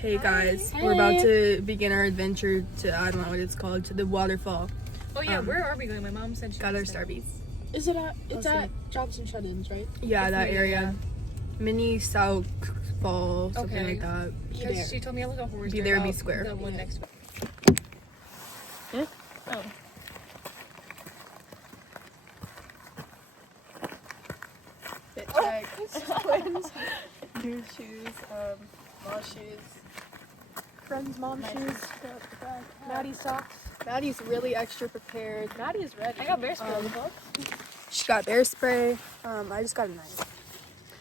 Hey guys, we're about to begin our adventure to, I don't know what it's called, to the waterfall. Oh yeah, where are we going? My mom said she Got our was Starbies. Is it at? It's at Jobs and Shut-ins, right? Yeah, that area. Mina Sauk Falls, something like that. Because she told me I look a horse. Be there, be square. The one next to Eh? Oh. Fit check. Twins. New shoes. Mom shoes. Friend's mom shoes. Maddie socks. Maddie's really extra prepared. Maddie's ready. I got bear spray. She got bear spray. I just got a knife.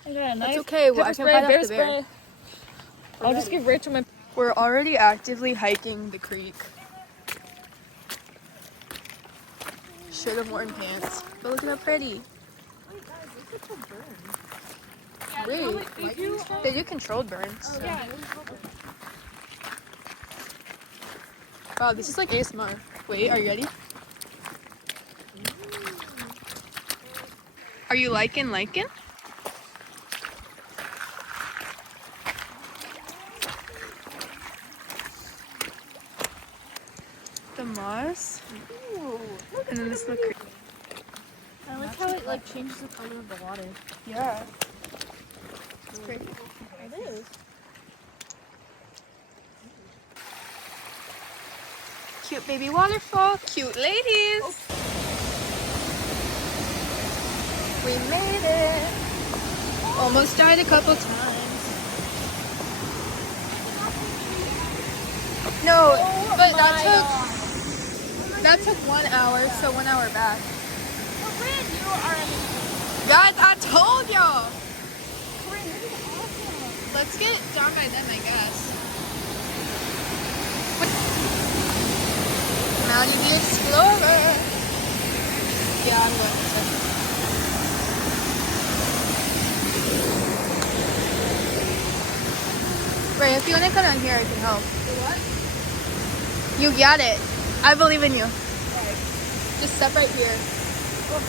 I got a knife. That's okay. Well, I can fight off the bear. I'll just give Rachel my. We're already actively hiking the creek. Should have worn pants. But look at how pretty. Wait, they do controlled burns. So. Yeah. Wow, this is like ASMR. Wait, are you ready? Are you liking? The moss. Ooh. And then this little creek. I like how it like changes the color of the water. Yeah. It's pretty. It is. Cute baby waterfall. Cute ladies. Oh. We made it. Almost died a couple times. No, but that took 1 hour, so 1 hour back. Guys, I told y'all. Let's get down by them, I guess. Maddie the Explorer. Yeah, I'm going to. Ray, if you want to come down here, I can help. What? You got it. I believe in you. Okay. Just step right here. Oh.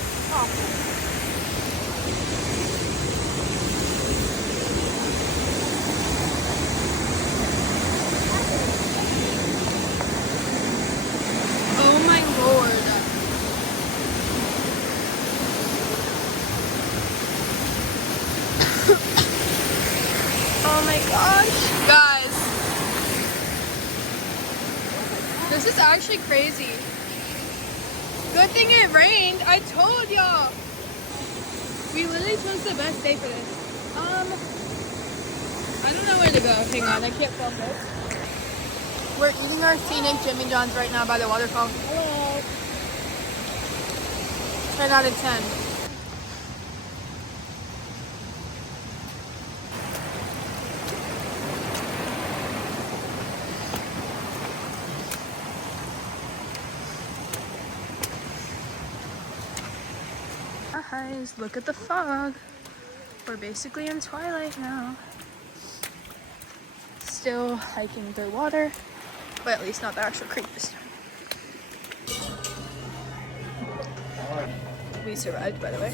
Oh my lord. Oh my gosh. Guys. This is actually crazy. Good thing it rained. I told y'all. We literally chose the best day for this. I don't know where to go. Hang on, I can't film this. We're eating our scenic Jimmy John's right now by the waterfall. Hello. 10 out of 10. Guys, look at the fog. We're basically in twilight now. Still hiking through water, but at least not the actual creek this time. We survived, by the way.